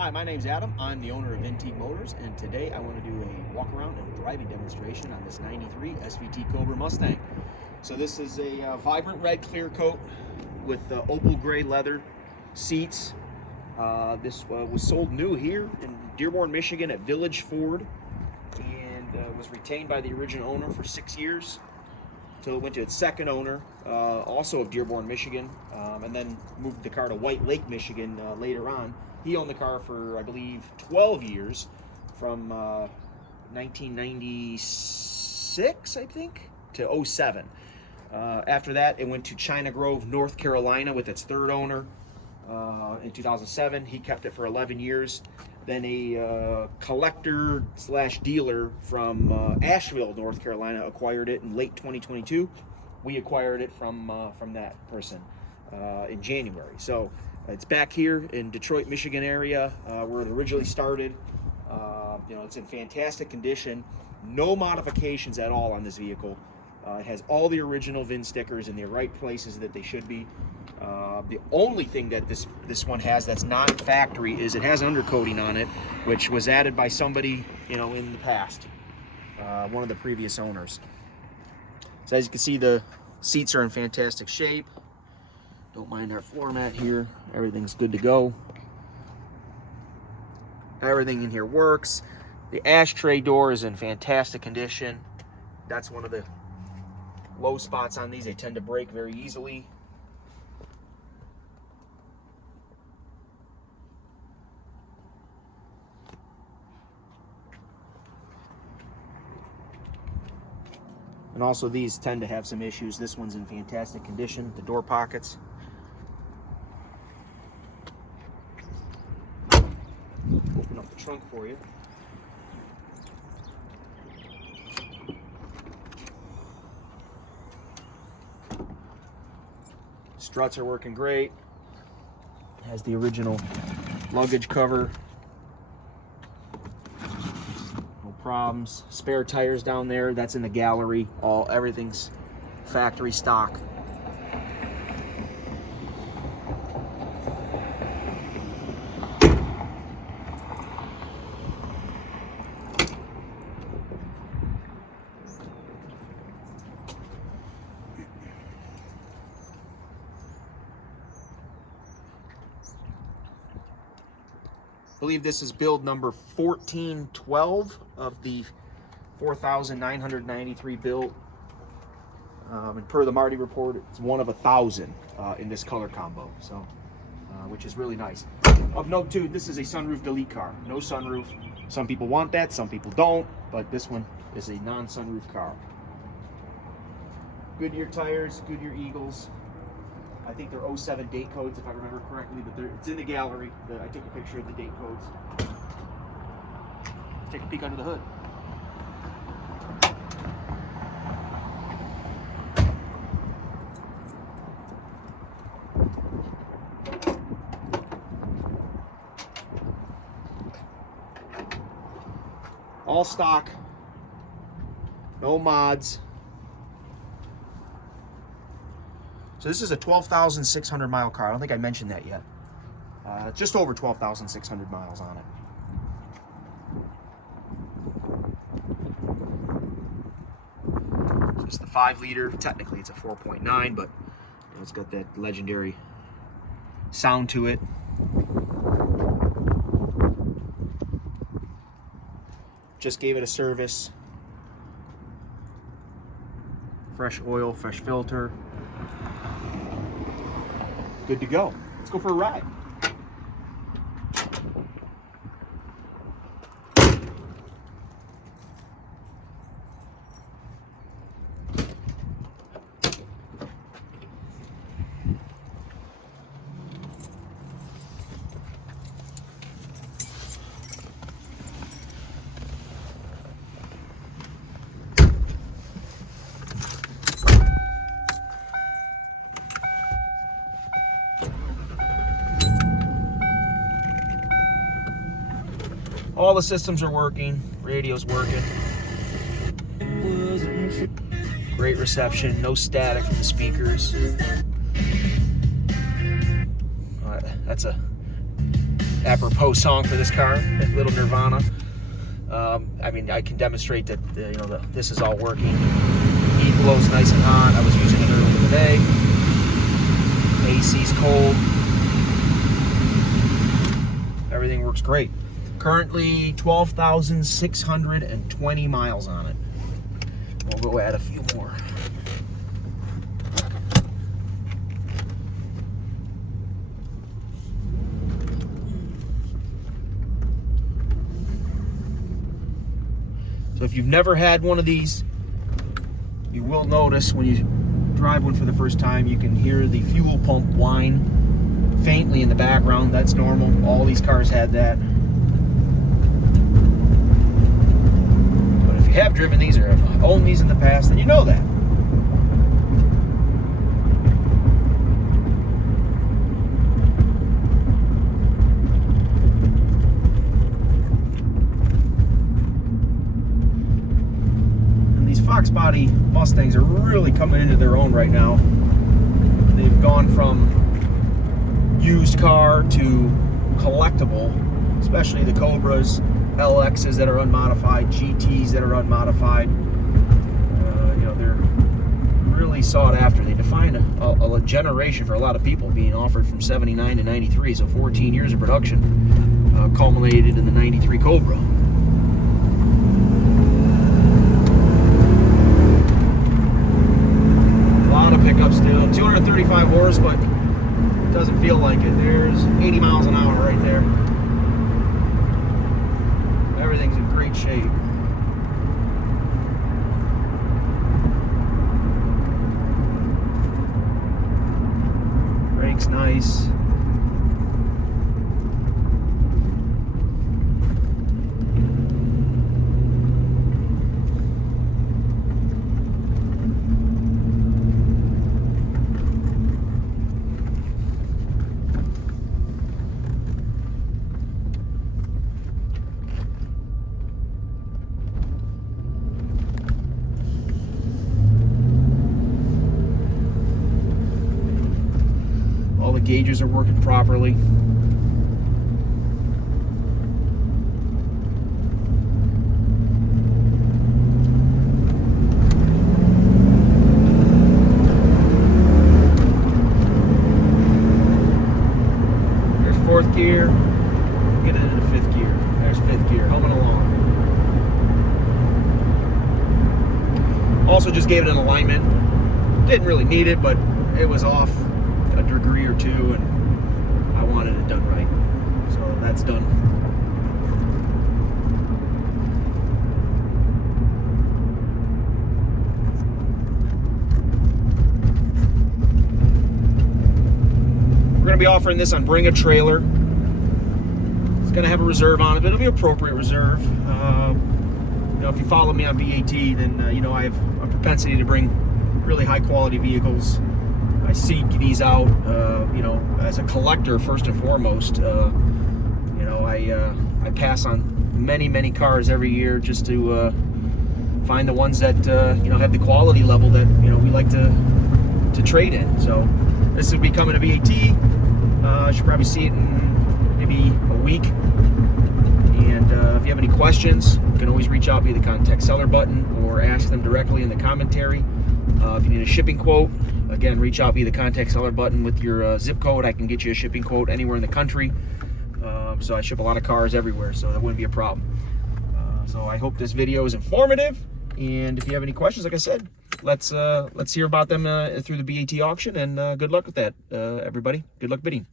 Hi, my name's Adam. I'm the owner of Antique Motors, and today I want to do a walk around and driving demonstration on this 93 SVT Cobra Mustang. So this is a vibrant red clear coat with opal gray leather seats. This was sold new here in Dearborn, Michigan at Village Ford, and was retained by the original owner for 6 years until it went to its second owner, also of Dearborn, Michigan, and then moved the car to White Lake, Michigan later on. He owned the car for, I believe, 12 years, from 1996, I think, to 07. After that, it went to China Grove, North Carolina, with its third owner in 2007. He kept it for 11 years. Then a collector / dealer from Asheville, North Carolina, acquired it in late 2022. We acquired it from that person in January. So it's back here in Detroit, Michigan area, where it originally started. It's in fantastic condition. No modifications at all on this vehicle. It has all the original VIN stickers in the right places that they should be. The only thing that this one has that's not factory is it has undercoating on it, which was added by somebody in the past, one of the previous owners. So as you can see, the seats are in fantastic shape. Don't mind our floor mat here. Everything's good to go. Everything in here works. The ashtray door is in fantastic condition. That's one of the low spots on these. They tend to break very easily. And also these tend to have some issues. This one's in fantastic condition. The door pockets. Open up the trunk for you. Struts are working great. Has the original luggage cover. No problems. Spare tires down there. That's in the gallery. Everything's factory stock. I believe this is build number 1412 of the 4,993 built. And per the Marty report, it's one of 1,000 in this color combo, so which is really nice. Of note too, this is a sunroof delete car. No sunroof. Some people want that, some people don't, but this one is a non-sunroof car. Goodyear tires, Goodyear Eagles. I think they're 07 date codes, if I remember correctly, but it's in the gallery. I took a picture of the date codes. Let's take a peek under the hood. All stock, no mods. So this is a 12,600 mile car. I don't think I mentioned that yet. Just over 12,600 miles on it. Just the 5-liter. Technically it's a 4.9, but it's got that legendary sound to it. Just gave it a service. Fresh oil, fresh filter. Good to go. Let's go for a ride. All the systems are working, radio's working. Great reception, no static from the speakers. That's a apropos song for this car, Little Nirvana. I mean, I can demonstrate that this is all working. Heat blows nice and hot. I was using it earlier today. AC's cold. Everything works great. Currently 12,620 miles on it. We'll go add a few more. So if you've never had one of these, you will notice when you drive one for the first time, you can hear the fuel pump whine faintly in the background. That's normal. All these cars had that. But if you have driven these or have owned these in the past, then you know that. Fox body Mustangs are really coming into their own right now. They've gone from used car to collectible, especially the Cobras, LXs that are unmodified, GTs that are unmodified. They're really sought after. They define a generation for a lot of people, being offered from 79 to 93, so 14 years of production, culminated in the 93 Cobra. Pickup still, 235 horse, but it doesn't feel like it. There's 80 miles an hour right there. Everything's in great shape. Brake's nice. Gauges are working properly. There's fourth gear. Get it into fifth gear. There's fifth gear, humming along. Also just gave it an alignment. Didn't really need it, but it was off a degree or two, and I wanted it done right, so that's done. We're going to be offering this on Bring a Trailer. It's going to have a reserve on it, but it'll be appropriate reserve. If you follow me on BAT, then I have a propensity to bring really high quality vehicles. I seek these out, as a collector first and foremost. I pass on many cars every year just to find the ones that have the quality level that we like to trade in. So this will be coming to BAT. You should probably see it in maybe a week. And if you have any questions, you can always reach out via the contact seller button or ask them directly in the commentary. If you need a shipping quote, again, reach out via the contact seller button with your zip code. I can get you a shipping quote anywhere in the country. So I ship a lot of cars everywhere, so that wouldn't be a problem. So I hope this video is informative. And if you have any questions, like I said, let's hear about them through the BAT auction. And good luck with that, everybody. Good luck bidding.